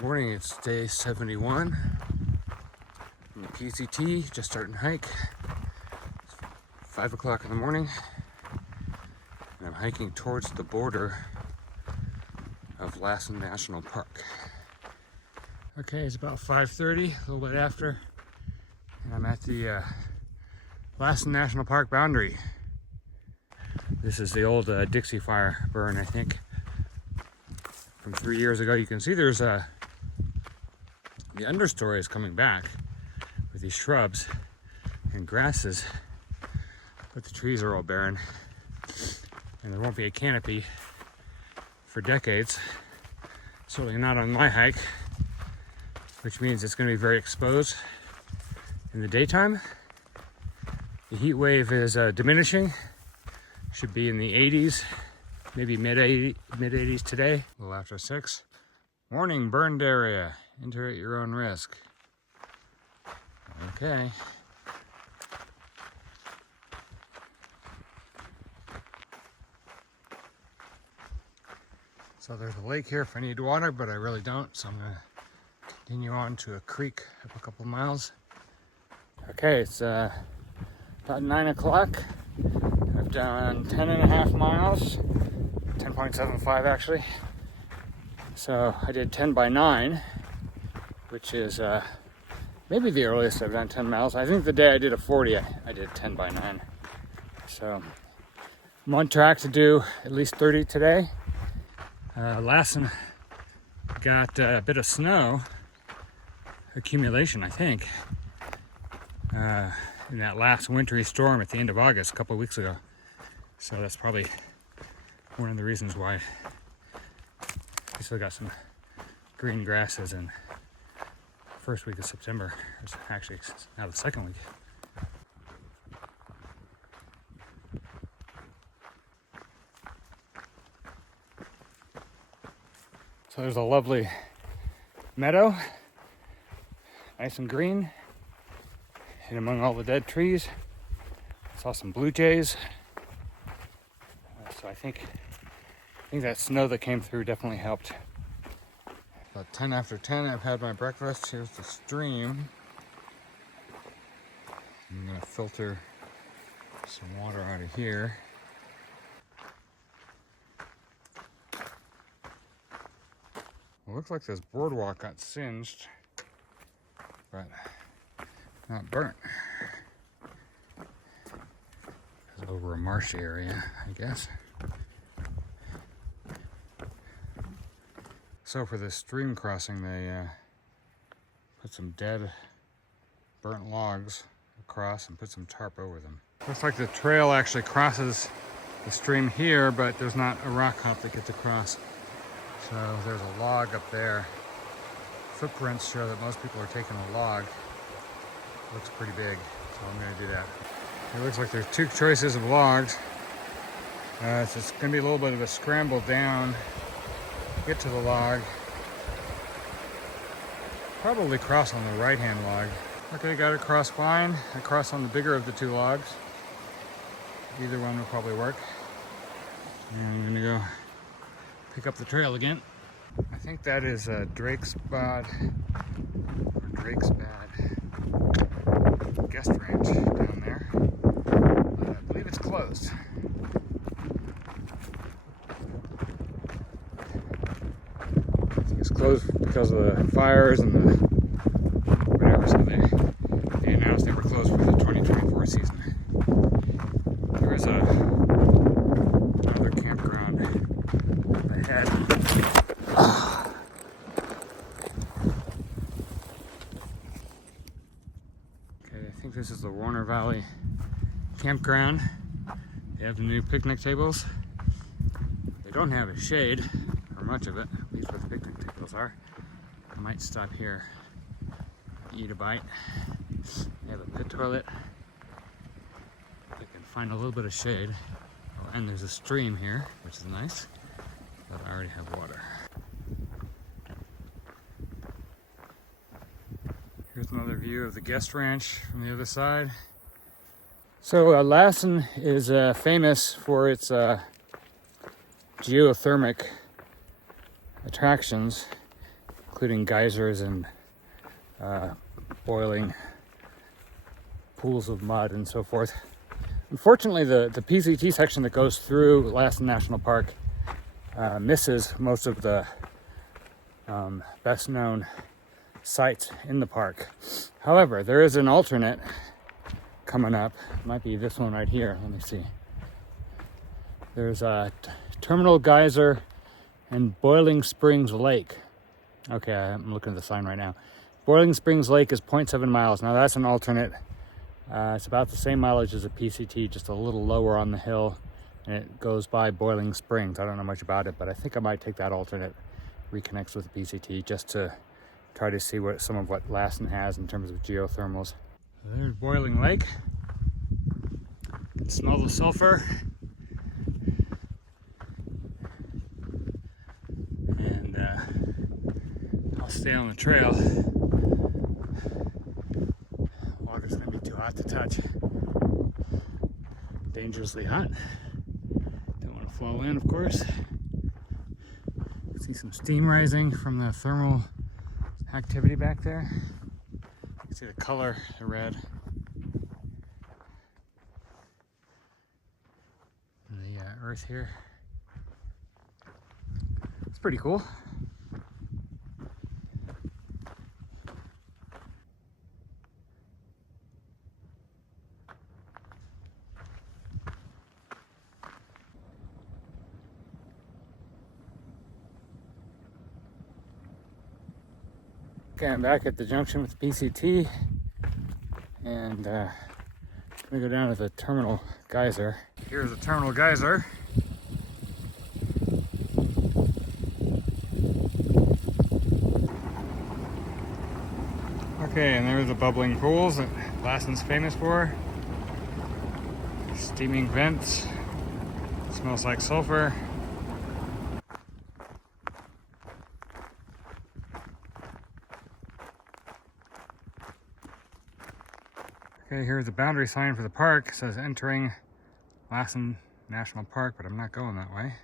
Morning, it's day 71 from the PCT, just starting to hike. It's 5 o'clock in the morning, and I'm hiking towards the border of Lassen National Park. Okay, it's about 5:30, a little bit after, and I'm at the Lassen National Park boundary. This is the old Dixie fire burn, I think, from 3 years ago. You can see there's the understory is coming back with these shrubs and grasses, but the trees are all barren, and there won't be a canopy for decades. Certainly not on my hike, which means it's going to be very exposed in the daytime. The heat wave is diminishing. Should be in the 80s, maybe mid 80s today, a little after 6. Warning, burned area. Enter at your own risk. Okay. So there's a lake here if I need water, but I really don't, so I'm going to continue on to a creek up a couple miles. Okay, it's about 9 o'clock. I've done 10.5 miles, 10.75 actually. So I did 10 by 9, which is maybe the earliest I've done 10 miles. I think the day I did a 40, I did 10 by 9. So I'm on track to do at least 30 today. Lassen got a bit of snow accumulation, I think, in that last wintry storm at the end of August, a couple of weeks ago. So that's probably one of the reasons why we still got some green grasses in the first week of September. It's actually now the second week. So there's a lovely meadow, nice and green, and among all the dead trees, I saw some blue jays. So I think that snow that came through definitely helped. About 10 after 10, I've had my breakfast. Here's the stream. I'm gonna filter some water out of here. It looks like this boardwalk got singed, but not burnt. It's over a marshy area, I guess. So for this stream crossing, they put some dead, burnt logs across and put some tarp over them. Looks like the trail actually crosses the stream here, but there's not a rock hop that gets across. So there's a log up there. Footprints show that most people are taking a log. It looks pretty big, so I'm gonna do that. It looks like there's two choices of logs. So it's gonna be a little bit of a scramble down, get to the log. Probably cross on the right-hand log. Okay, got it crossed fine. I crossed on the bigger of the two logs. Either one will probably work. And I'm gonna go pick up the trail again. I think that is Drake's Bad guest ranch down there. But I believe it's closed. I think it's closed because of the fires and the whatever, so they announced they were closed for the 2024 season. There is another campground ahead. Okay, I think this is the Warner Valley campground. They have the new picnic tables. They don't have a shade, or much of it, at least where the picnic tables are. I might stop here, eat a bite. They have a pit toilet. I can find a little bit of shade. Oh, and there's a stream here, which is nice, but I already have water. Here's another view of the guest ranch from the other side. So Lassen is famous for its geothermic attractions, including geysers and boiling pools of mud and so forth. Unfortunately, the PCT section that goes through Lassen National Park misses most of the best known sites in the park. However, there is an alternate coming up. It might be this one right here. Let me see. There's a Terminal Geyser and Boiling Springs Lake. Okay, I'm looking at the sign right now. Boiling Springs Lake is 0.7 miles. Now that's an alternate. It's about the same mileage as a PCT, just a little lower on the hill, and it goes by Boiling Springs. I don't know much about it, but I think I might take that alternate, reconnects with the PCT, just to try to see what some of what Lassen has in terms of geothermals. There's Boiling Lake. You can smell the sulfur. And I'll stay on the trail. Water's gonna be too hot to touch. Dangerously hot. Don't want to fall in, of course. You can see some steam rising from the thermal activity back there. You can see the color, the red. And the earth here. It's pretty cool. Okay, I'm back at the junction with PCT, and I'm gonna go down to the Terminal Geyser. Here's the Terminal Geyser. Okay, and there's the bubbling pools that Lassen's famous for. Steaming vents. Smells like sulfur. Okay, here's the boundary sign for the park. It says entering Lassen National Park, but I'm not going that way.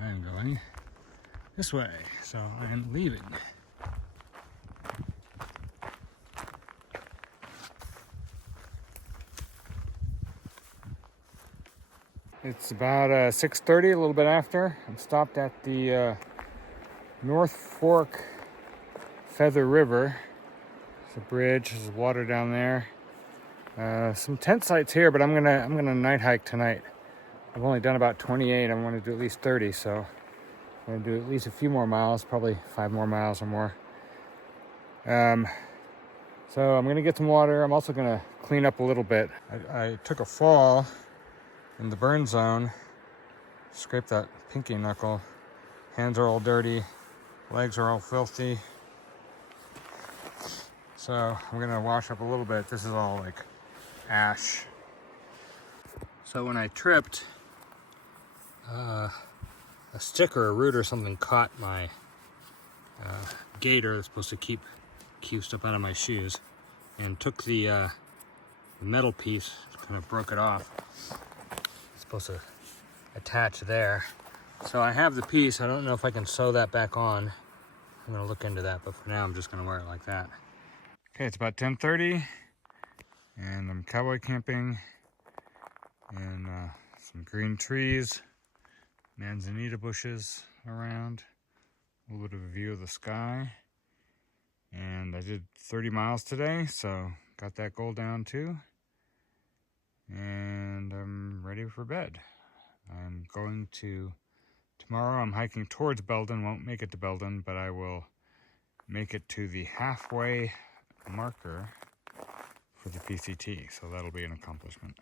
I am going this way, so I am leaving. It's about 6:30, a little bit after. I'm stopped at the North Fork Feather River. There's a bridge, there's water down there. Some tent sites here, but I'm gonna night hike tonight. I've only done about 28. I want to do at least 30, so I'm gonna do at least a few more miles, probably 5 more miles or more. So I'm gonna get some water. I'm also gonna clean up a little bit. I took a fall in the burn zone, scraped that pinky knuckle. Hands are all dirty, legs are all filthy. So I'm gonna wash up a little bit. This is all like ash. So when I tripped, a stick or a root or something caught my gaiter that's supposed to keep stuff out of my shoes, and took the metal piece, kind of broke it off. It's supposed to attach there. So I have the piece. I don't know if I can sew that back on. I'm gonna look into that, but for now I'm just gonna wear it like that. Okay, it's about 10:30, and I'm cowboy camping in some green trees, manzanita bushes around, a little bit of a view of the sky. And I did 30 miles today, so got that goal down too. And I'm ready for bed. I'm going to, tomorrow I'm hiking towards Belden, won't make it to Belden, but I will make it to the halfway marker for the PCT, so that'll be an accomplishment.